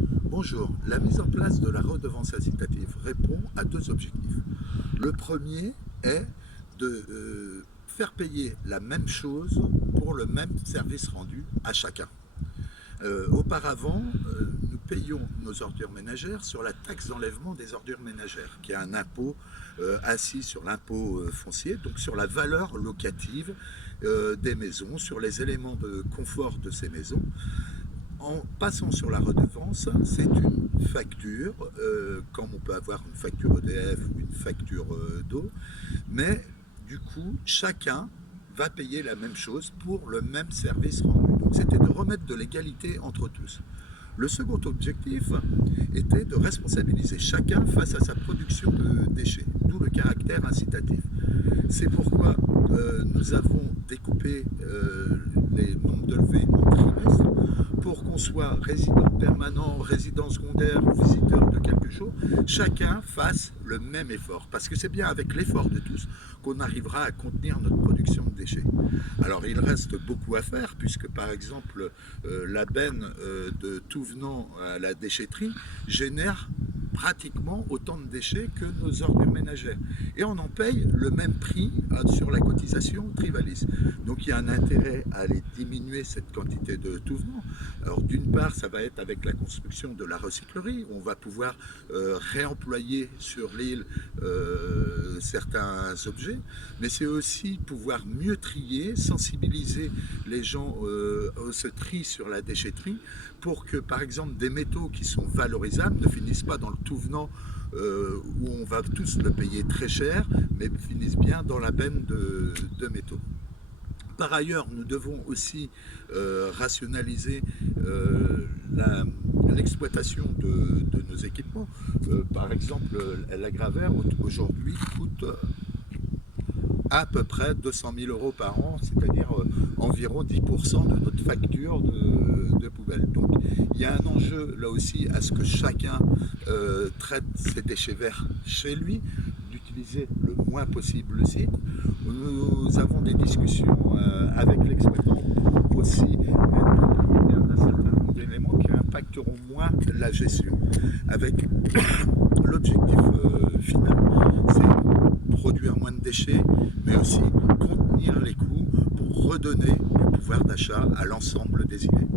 Bonjour, la mise en place de la redevance incitative répond à deux objectifs. Le premier est de faire payer la même chose pour le même service rendu à chacun. Auparavant, nous payions nos ordures ménagères sur la taxe d'enlèvement des ordures ménagères, qui est un impôt assis sur l'impôt foncier, donc sur la valeur locative des maisons, sur les éléments de confort de ces maisons. En passant sur la redevance, c'est une facture, comme on peut avoir une facture EDF ou une facture d'eau, mais du coup, chacun va payer la même chose pour le même service rendu. Donc c'était de remettre de l'égalité entre tous. Le second objectif était de responsabiliser chacun face à sa production de déchets, d'où le caractère incitatif. C'est pourquoi nous avons découpé les nombres de levées en trimestres pour qu'on soit résident permanent, résident secondaire ou visiteur de quelque chose, chacun fasse le même effort. Parce que c'est bien avec l'effort de tous qu'on arrivera à contenir notre production de déchets. Alors il reste beaucoup à faire, puisque par exemple la benne de tout venant à la déchetterie génère pratiquement autant de déchets que nos ordures ménagères. Et on en paye le même prix sur la cotisation Trivalis. Donc il y a un intérêt à aller diminuer cette quantité de tout venant. Alors d'une part, ça va être avec la construction de la recyclerie. On va pouvoir réemployer sur l'île certains objets, mais c'est aussi pouvoir mieux trier, sensibiliser les gens au ce tri sur la déchetterie pour que, par exemple, des métaux qui sont valorisables ne finissent pas dans le tout venant où on va tous le payer très cher, mais finissent bien dans la benne de métaux. Par ailleurs, nous devons aussi rationaliser l'exploitation de nos équipements. Par exemple, la gravure aujourd'hui coûte à peu près 200 000 euros par an, c'est-à-dire environ 10% de notre facture de poubelle. Donc il y a un enjeu là aussi à ce que chacun traite ses déchets verts chez lui, d'utiliser le moins possible le site. Nous avons des discussions avec l'exploitant pour aussi être propriétaire d'un certain nombre d'éléments qui impacteront moins la gestion. Avec l'objectif final, c'est produire moins de déchets, mais aussi contenir les coûts pour redonner du pouvoir d'achat à l'ensemble des îlets.